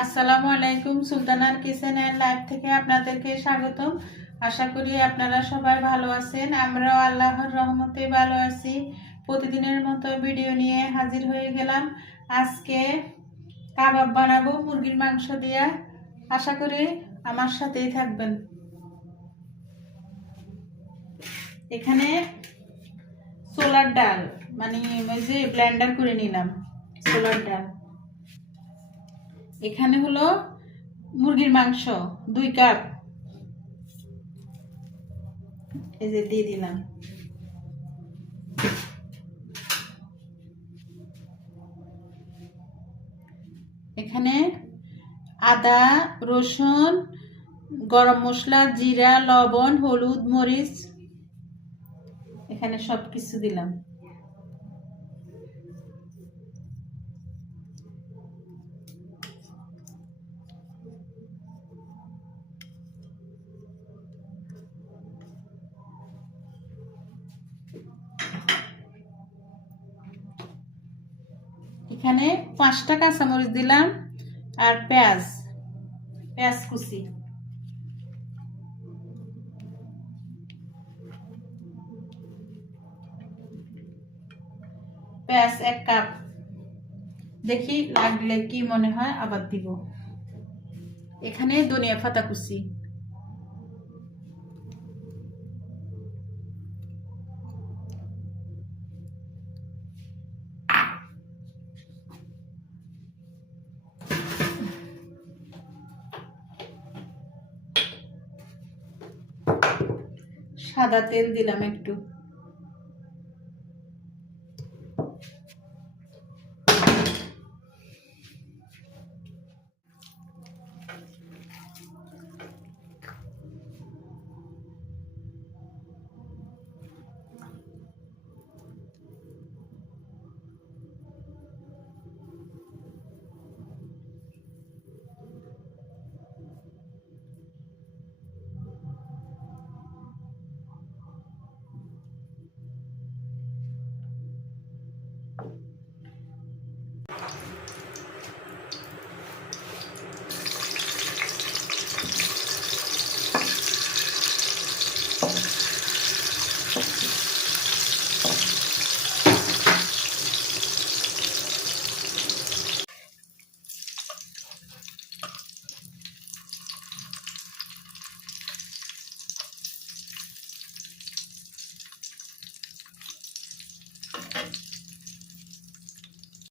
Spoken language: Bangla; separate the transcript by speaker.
Speaker 1: আসসালামু আলাইকুম, সুলতানার কিচেন অ্যান্ড লাইফ থেকে আপনাদেরকে স্বাগতম। আশা করি আপনারা সবাই ভালো আছেন, আমরাও আল্লাহর রহমতে ভালো আছি। প্রতিদিনের মতো ভিডিও নিয়ে হাজির হয়ে গেলাম। আজকে কাবাব বানাবো, মুরগির মাংস দিয়ে। আশা করি আমার সাথেই থাকবেন। এখানে সোলার ডাল মানে ওই যে ব্লেন্ডার করে নিলাম সোলার ডাল। এখানে হলো মুরগির মাংস, দুই কাপ। এই যে দিয়ে দিলাম। এখানে আদা, রসুন, গরম মশলা, জিরা, লবণ, হলুদ, মরিচ, এখানে সব কিছু দিলাম। এখানে পাঁচটা কাঁচামরিচ দিলাম আর পেঁয়াজ পেঁয়াজ কুচি। পেঁয়াজ এক কাপ। দেখি লাগলে কি মনে হয় আবার দিব। এখানে ধনিয়া পাতা কুচি। সাদা তেল দিলাম একটু। Thank you.